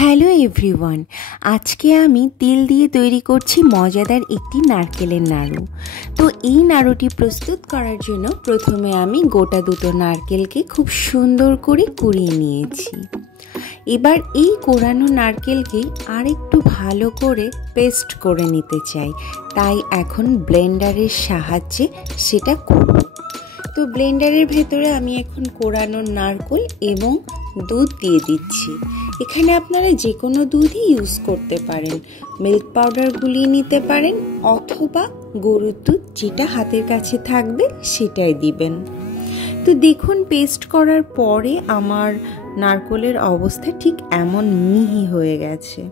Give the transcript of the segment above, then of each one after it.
Hello everyone, আজকে আমি তিল দিয়ে তৈরি করছি মজাদার একটি নারকেলের নাড়ু। তো এই নাড়ুটি প্রস্তুত করার জন্য প্রথমে আমি গোটা দুটো নারকেলকে খুব সুন্দর করে কুড়িয়ে নিয়েছি। এবার এই কোরানো নারকেলকে আর একটু ভালো করে পেস্ট করে নিতে চাই, তাই এখন ব্লেন্ডারের সাহায্যে সেটা করব। তো ব্লেন্ডারের ভেতরে আমি এখন কোরানো নারকেল এবং দুধ দিয়ে দিচ্ছি। এখানে আপনারা যে কোনো দুধই ইউজ করতে পারেন, মিল্ক পাউডার গুলিয়ে নিতে পারেন অথবা গরুর দুধ যেটা হাতের কাছে থাকবে সেটাই দিবেন। তো দেখুন, পেস্ট করার পরে আমার নারকেলের অবস্থা ঠিক এমন মিহি হয়ে গেছে।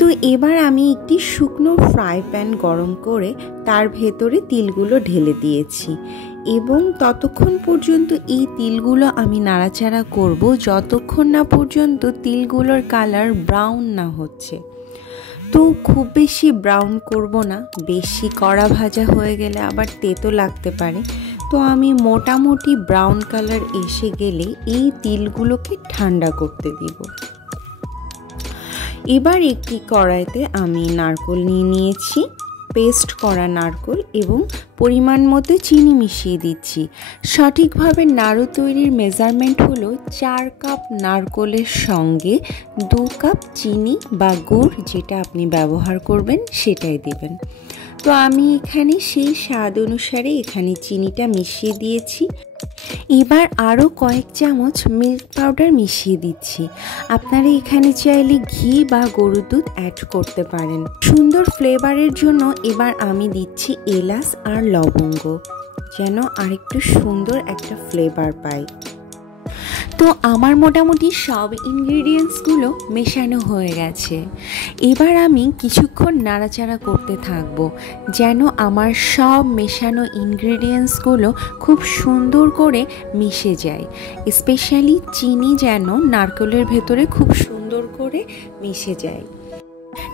তো এবার আমি একটি শুকনো ফ্রাই প্যান গরম করে তার ভেতরে তিলগুলো ঢেলে দিয়েছি এবং ততক্ষণ পর্যন্ত এই তিলগুলো আমি নাড়াচাড়া করব যতক্ষণ না পর্যন্ত তিলগুলোর কালার ব্রাউন না হচ্ছে। তো খুব বেশি ব্রাউন করব না, বেশি কড়া ভাজা হয়ে গেলে আবার তেতো লাগতে পারে। তো আমি মোটামুটি ব্রাউন কালার এসে গেলে এই তিলগুলোকে ঠান্ডা করতে দিব। এবার একটি কড়াইতে আমি নারকেল নিয়ে নিয়েছি, পেস্ট করা নারকেল, এবং পরিমাণ মতো চিনি মিশিয়ে দিচ্ছি। সঠিকভাবে নাড়ু তৈরির মেজারমেন্ট হলো 4 কাপ নারকেলের সঙ্গে 2 কাপ চিনি বা গুড়, যেটা আপনি ব্যবহার করবেন সেটাই দিবেন। তো আমি এখানে সেই স্বাদ অনুসারে এখানে চিনিটা মিশিয়ে দিয়েছি। এবার আরও কয়েক চামচ মিল্ক পাউডার মিশিয়ে দিচ্ছি। আপনারা এখানে চাইলে ঘি বা গরুর দুধ অ্যাড করতে পারেন। সুন্দর ফ্লেভারের জন্য এবার আমি দিচ্ছি এলাচ আর লবঙ্গ, যেন আরেকটু সুন্দর একটা ফ্লেভার পাই। তো আমার মোটামুটি সব ইনগ্রিডিয়েন্টসগুলো মেশানো হয়ে গেছে। এবার আমি কিছুক্ষণ নাড়াচাড়া করতে থাকবো যেন আমার সব মেশানো ইনগ্রিডিয়েন্টসগুলো খুব সুন্দর করে মিশে যায়। স্পেশালি চিনি যেন নারকেলের ভেতরে খুব সুন্দর করে মিশে যায়।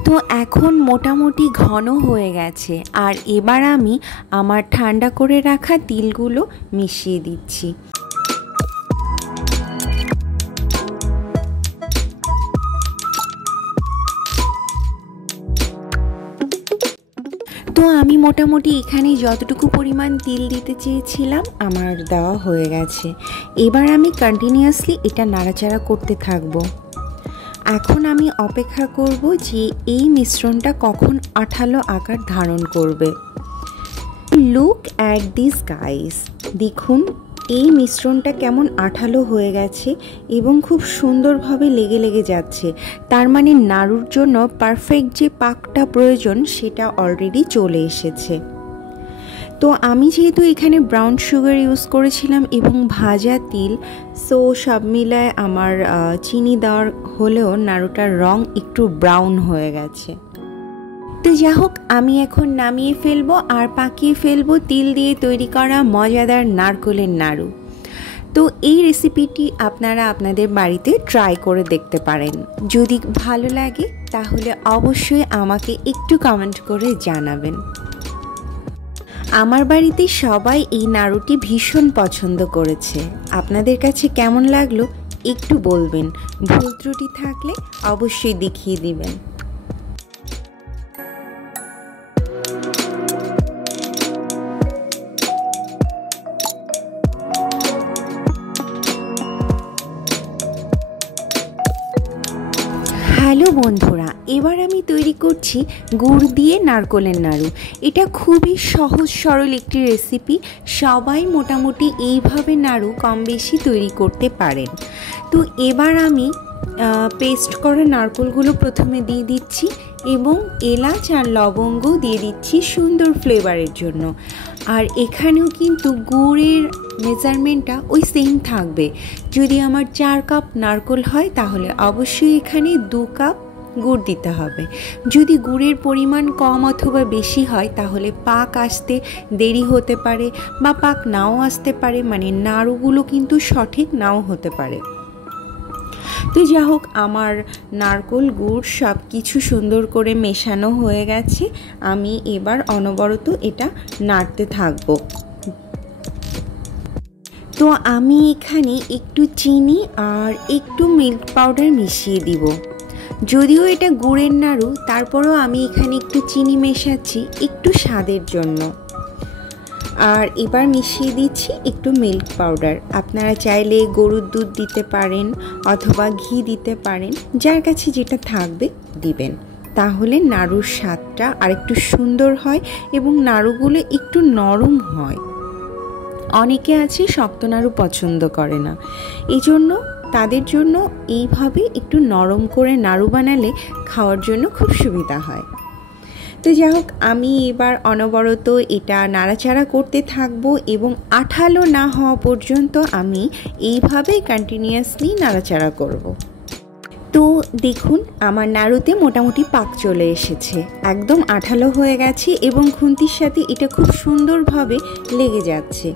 তো এখন মোটামুটি ঘন হয়ে গেছে, আর এবার আমি আমার ঠান্ডা করে রাখা তিলগুলো মিশিয়ে দিচ্ছি। তো আমি মোটামুটি এখানে যতটুকু পরিমাণ তিল দিতে চেয়েছিলাম আমার দেওয়া হয়ে গেছে। এবার আমি কন্টিনিউয়াসলি এটা নাড়াচাড়া করতে থাকবো। এখন আমি অপেক্ষা করব যে এই মিশ্রণটা কখন আঠালো আকার ধারণ করবে। লুক অ্যাট দিস গাইস, দেখুন এই মিশ্রণটা কেমন আঠালো হয়ে গেছে এবং খুব সুন্দরভাবে লেগে লেগে যাচ্ছে। তার মানে নাড়ুর জন্য পারফেক্ট যে পাকটা প্রয়োজন সেটা অলরেডি চলে এসেছে। তো আমি যেহেতু এখানে ব্রাউন সুগার ইউজ করেছিলাম এবং ভাজা তিল, সো সব মিলায় আমার চিনি দেওয়ার হলেও নাড়ুটার রং একটু ব্রাউন হয়ে গেছে। তো যাই হোক, আমি এখন নামিয়ে ফেলবো আর পাকিয়ে ফেলবো তিল দিয়ে তৈরি করা মজাদার নারকেলের নাড়ু। তো এই রেসিপিটি আপনারা আপনাদের বাড়িতে ট্রাই করে দেখতে পারেন। যদি ভালো লাগে তাহলে অবশ্যই আমাকে একটু কমেন্ট করে জানাবেন। আমার বাড়িতে সবাই এই নাড়ুটি ভীষণ পছন্দ করেছে। আপনাদের কাছে কেমন লাগলো একটু বলবেন, ভুল ত্রুটি থাকলে অবশ্যই দেখিয়ে দিবেন। হ্যালো বন্ধুরা, এবার আমি তৈরি করছি গুড় দিয়ে নারকেলের নাড়ু। এটা খুবই সহজ সরল একটি রেসিপি, সবাই মোটামুটি এইভাবে নাড়ু কম বেশি তৈরি করতে পারেন। তো এবার আমি পেস্ট করা নারকেলগুলো প্রথমে দিয়ে দিচ্ছি এবং এলাচ আর লবঙ্গ দিয়ে দিচ্ছি সুন্দর ফ্লেভারের জন্য। আর এখানেও কিন্তু গুড়ের মেজারমেন্টটা ওই সেম থাকবে। যদি আমার 4 কাপ নারকেল হয় তাহলে অবশ্যই এখানে 2 কাপ গুড় দিতে হবে। যদি গুড়ের পরিমাণ কম অথবা বেশি হয় তাহলে পাক আসতে দেরি হতে পারে বা পাক নাও আসতে পারে, মানে নাড়ুগুলো কিন্তু সঠিক নাও হতে পারে। তো যাই হোক, আমার নারকেল গুড় সব কিছু সুন্দর করে মেশানো হয়ে গেছে। আমি এবার অনবরত এটা নাড়তে থাকবো। তো তো আমি এখানে একটু চিনি আর একটু মিল্ক পাউডার মিশিয়ে দিব। যদিও এটা গুড়ের নাড়ু, তারপরেও আমি এখানে একটু চিনি মেশাচ্ছি একটু স্বাদের জন্য। আর এবার মিশিয়ে দিচ্ছি একটু মিল্ক পাউডার। আপনারা চাইলে গরুর দুধ দিতে পারেন অথবা ঘি দিতে পারেন, যার কাছে যেটা থাকবে দিবেন। তাহলে নাড়ুর স্বাদটা আরেকটু সুন্দর হয় এবং নাড়ুগুলো একটু নরম হয়। অনেকে আছে শক্ত নাড়ু পছন্দ করে না, এই জন্য তাদের জন্য এইভাবে একটু নরম করে নাড়ু বানালে খাওয়ার জন্য খুব সুবিধা হয়। তো যাই হোক, আমি এবার অনবরত এটা নাড়াচাড়া করতে থাকবো এবং আঠালো না হওয়া পর্যন্ত আমি এইভাবে কন্টিনিউয়াসলি নাড়াচাড়া করব। তো দেখুন, আমার নাড়ুতে মোটামুটি পাক চলে এসেছে, একদম আঠালো হয়ে গেছে এবং খুন্তির সাথে এটা খুব সুন্দরভাবে লেগে যাচ্ছে।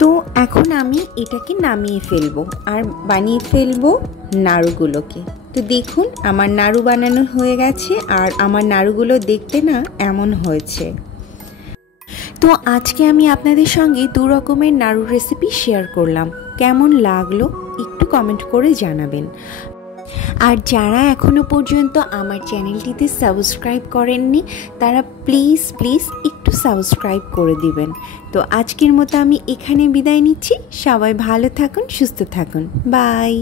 তো এখন আমি এটাকে নামিয়ে ফেলবো আর বানিয়ে ফেলবো নাড়ুগুলোকে। তো দেখুন, আমার নাড়ু বানানো হয়ে গেছে আর আমার নাড়ুগুলো দেখতে না এমন হয়েছে। তো আজকে আমি আপনাদের সঙ্গে 2 রকমের নাড়ুর রেসিপি শেয়ার করলাম। কেমন লাগলো একটু কমেন্ট করে জানাবেন। আর যারা এখনো পর্যন্ত আমার চ্যানেলটিতে সাবস্ক্রাইব করেননি, তারা প্লিজ একটু সাবস্ক্রাইব করে দিবেন। তো আজকের মতো আমি এখানে বিদায় নিচ্ছি। সবাই ভালো থাকুন, সুস্থ থাকুন, বাই।